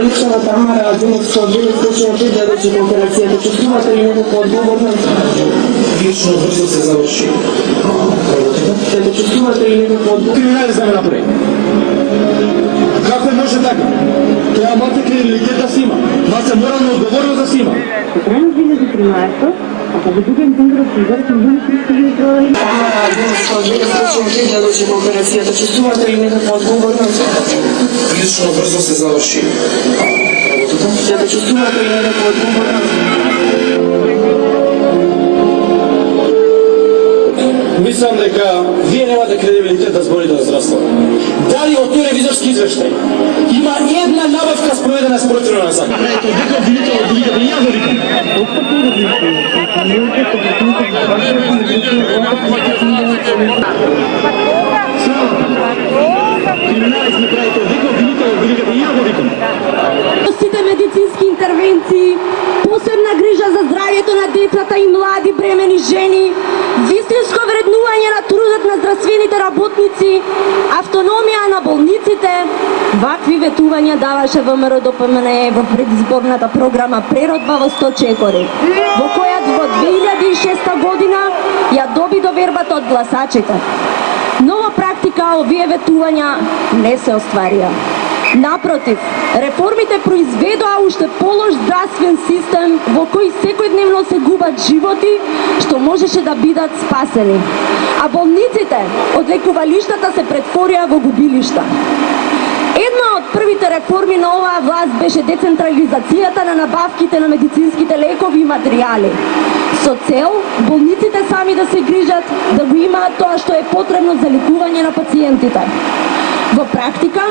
журналистка Тамара Азимовска били случаи гледајќи конференцијата. Чувствувате ли некаква одговорност? Лично брзо се заврши. Ете, чувствувате ли некаква одговорност? Криминализм да ме направи. Како може така? Треба малце кредибилитет да се има. Малце морална одговорност да се има. Крайно 2013, а кога дугам контрол фигур, съм били пристигли прои. Тамара Азимовска били случаи гледајќи конференцијата. Чувствувате ли некаква одговорност? Лично брзо се заврши. Ете, чувствувате ли некаква одговорност? Мислам дека вие немате кредибилитет да зборите за здравство. Дали од тој ревизорски извештај има една набавка спроведена спротивно на закон? Дека обвинител од великата и ја го викам. Криминалист ми прави тоа, дека обвинител од великата и ја го викам. Сите медицински интервенции, посебна грижа за здравјето на децата и млади бремени жени, вистинско вреднување на трудот на здравствените работници, автономија на болниците. Вакви ветувања даваше ВМРО-ДПМН во предизборната програма Преродба во 100 чекори, во која во 2006 година ја доби довербата од гласачите. Но во практика овие ветувања не се остварија. Напротив, реформите произведоа уште полош здравствен систем во кој секојдневно се губат животи што можеше да бидат спасени. А болниците од лекувалиштата се претворија во губилишта. Една од првите реформи на оваа власт беше децентрализацијата на набавките на медицинските лекови и материјали, со цел болниците сами да се грижат да го имаат тоа што е потребно за лекување на пациентите. Во практика,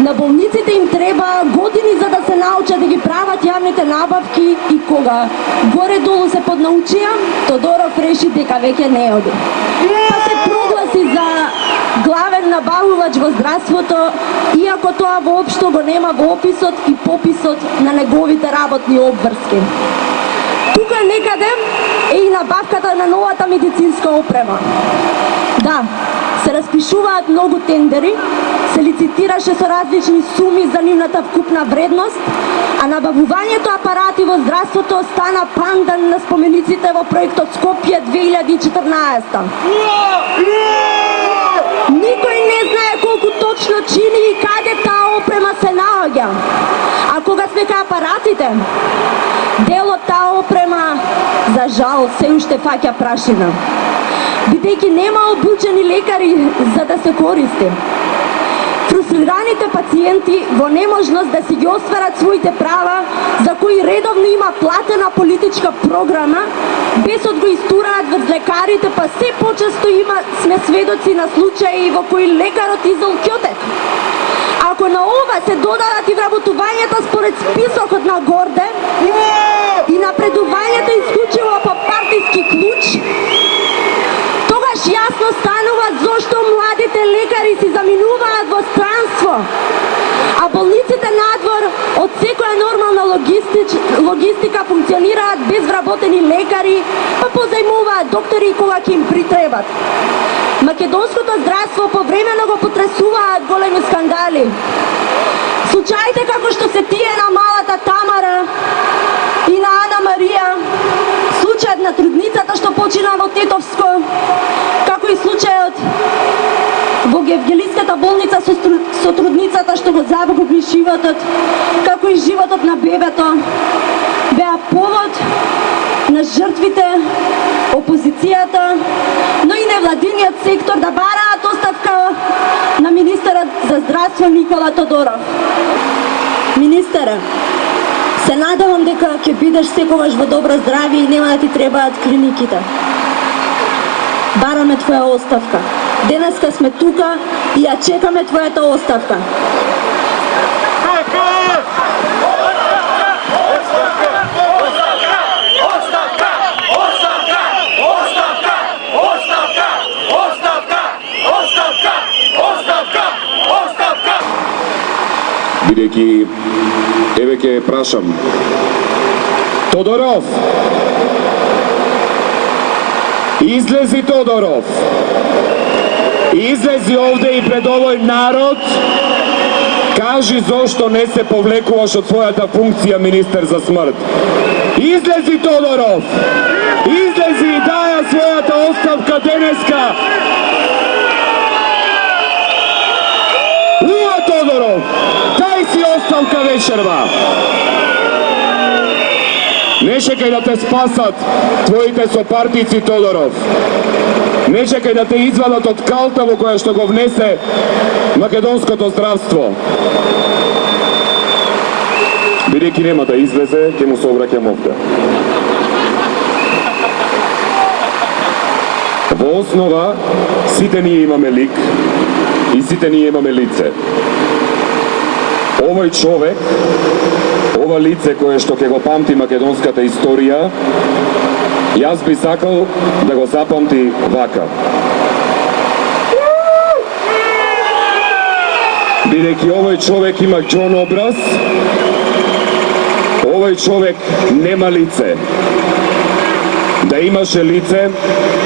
на болниците им треба години за да се научат да ги прават јавните набавки и кога горе-долу се поднаучија, Тодоров реши дека веќе не оди. Па се прогласи за главен набавувач во здравството, иако тоа воопшто го нема во описот и пописот на неговите работни обврски. Тука некаде е и набавката на новата медицинска опрема. Да, се распишуваат многу тендери, се лицитираше со различни суми за нивната вкупна вредност, а набавувањето апарати во здравството стана пандан на спомениците во проектот Скопје 2014. Никој не знае колку точно чини и каде таа опрема се наоѓа. А кога сме кај апаратите, дел од таа опрема, за жал, се уште фаќа прашина, бидејќи нема обучени лекари за да се користи. Фрустрираните пациенти во неможност да си ги остварат своите права, за кои редовно има платена политичка програма, без од го истураат врз лекарите, па се почесто сме сведоци на случаи во кои лекарот изол ќотек. Ако на ова се додадат и вработувањата според списокот на Горде и напредувањата исклучиво по партиски клуч, тогаш јасно станува зошто младите лекари си заминуваат во странство, а болниците надвор од секоја нормална логистика функционираат без вработени лекари, па позајмуваат доктори кога ќе им притребат. Македонското здравство повремено го потресуваат големи скандали. Случаите како што се тие на малата Тамара и на Ана Марија, случајот на трудницата што почина во Тетовско, како и случајот во Евгелиската болница со трудницата што го загуби животот, како и животот на бебето, беа повод на жртвите, опозицијата, но и невладиниот сектор да бараат оставка на министерот за здравство Никола Тодоров. Министере, се надевам дека ќе бидеш секогаш во добро здравје и нема да ти требаат клиниките. Бараме твоја оставка. Денеска сме тука и ја чекаме твојата оставка. Бидејќи, еве ќе прашам, Тодоров! Излези, Тодоров! Излези овде и пред овој народ, Кажи зошто не се повлекуваш од својата функција министер за смрт. Излези, Тодоров! Излези и даја својата оставка денеска! Уа, Тодоров! Дај си оставка вечерва! Не чекај да те спасат твоите сопартици, Тодоров. Не чекај да те извадат од калта во која што го внесе македонското здравство. Бидејќи нема да излезе, ќе му се обраќам овде. Во основа, сите ние имаме лик и сите ние имаме лице. Овој човек, ова лице кое што ќе го памти македонската историја, јас би сакал да го запамти вака. Бидејќи овој човек има џон образ, овој човек нема лице. Да имаше лице,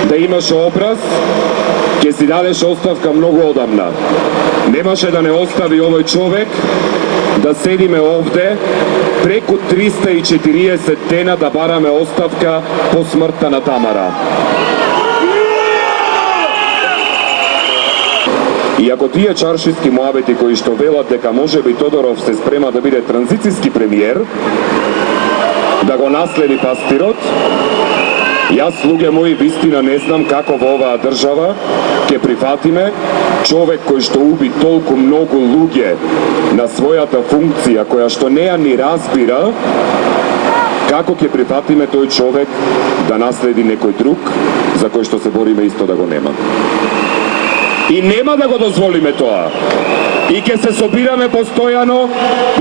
да имаше образ, ќе си дадеше оставка многу одамна. Немаше да не остави овој човек да седиме овде преку 340 дена да бараме оставка по смртта на Тамара. И ако тие чаршиски муабети кои што велат дека можеби Тодоров се спрема да биде транзицијски премиер, да го наследи пастирот, јас, луѓе мои, вистина не знам како во оваа држава ќе прифатиме човек кој што уби толку многу луѓе на својата функција, која што не ја ни разбира, како ќе прифатиме тој човек да наследи некој друг за кој што се бориме исто да го нема. И нема да го дозволиме тоа. И ќе се собираме постојано,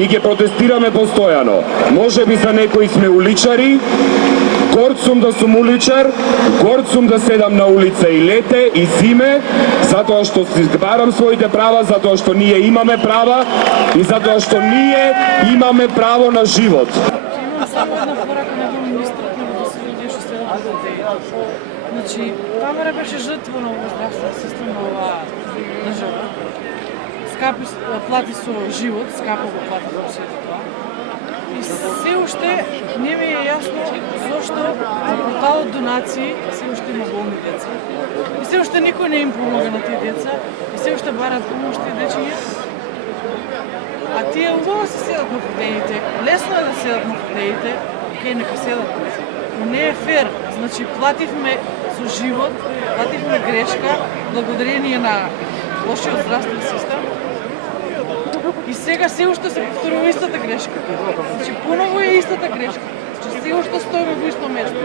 и ќе протестираме постојано. Може би за некои сме уличари, горд сум да сум уличар, горд сум да седам на улица и лете, и зиме, затоа што си барам своите права, затоа што ние имаме права, и затоа што ние имаме право на живот. Имам само една порака на министрот на да се луѓе што следат да дејат. Значи, Тамара беше жртва на овој здравствен систем на оваа држава. Скапи плати со живот, скапо го плати во сето тоа. И се уште не ми е јасно зошто таа од донации се уште има болни деца. И се уште никој не им помага на тие деца, и се уште барат помош тие дечиња. А тие убаво се седат на фотеите, лесно е да седат на фотеите, окей, нека седат. Но не е фер, значи плативме со живот, плативме грешка, благодарение на лошиот здравствен систем. И сега се уште се повторува истата грешка. Значи поново е истата грешка. Значи се уште стоиме во исто место.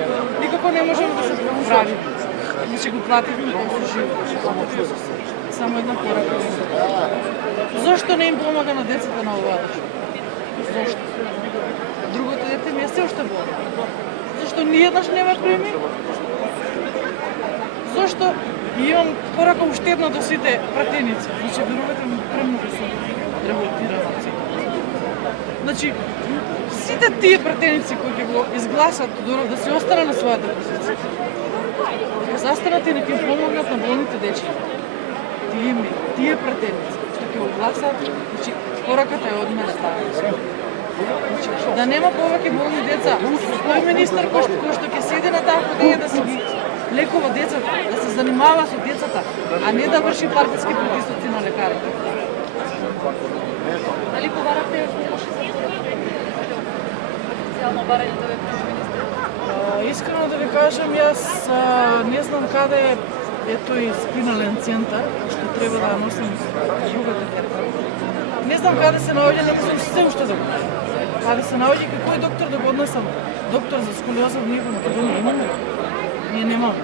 Никако не можеме да се поправиме. Значи го плативме со живот. Само една порака. Зошто не им помага на децата на оваа држава? Зошто? Другото дете ми е се уште болно. Зошто ниеднаш нема прими? Зошто имам порака уште една до сите пратеници. Значи верувате ми премногу сум револтирана. Значи сите тие пратеници кои ќе го изгласат Тодоров да се остане на својата позиција, дека застанат и нека им помогнат на болните дечиња. Тие пратеници што ќе го гласат, значи пораката е од мене таа. Значи, да нема повеќе болни деца, кој министер кој што ќе седи на таа фотеја да се ги лекува децата, да се занимава со децата, а не да врши партиски притисоци на лекарите. Дали побарате помоши за специјално барање да ве министер? Искрено да ви кажам, јас не знам каде е тој спинален центар, што треба да носам другата керка. Не знам каде се наоѓа, не сум се уште да го. Каде се наоѓа, какој доктор да го однесам? Доктор за сколиоза во ние во Македонија имаме? Ние немаме.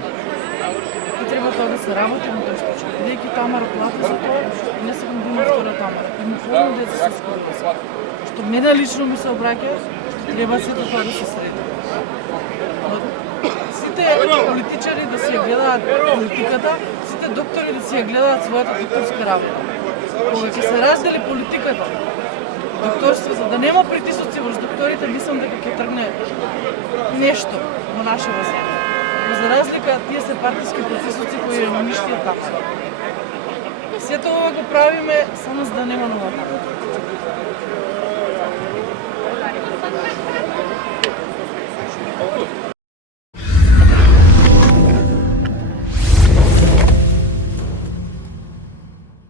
И треба тоа да се работи на тој случај. Бидејќи Тамара плати за тоа, не сакам да има втора Тамара. Има полно деца со сколиоза. Што мене лично ми се обраќа, треба сето тоа да се среди. Сите политичари да си ја гледаат политиката, сите доктори да си ја гледаат својата докторска работа. Кога ќе се раздели политиката, докторството, да нема притисоци врз докторите, мислам дека ќе тргне нешто во нашава земја. Но за разлика, тие се партиски притисоци кои ја уништија така. Сето ова го правиме само за да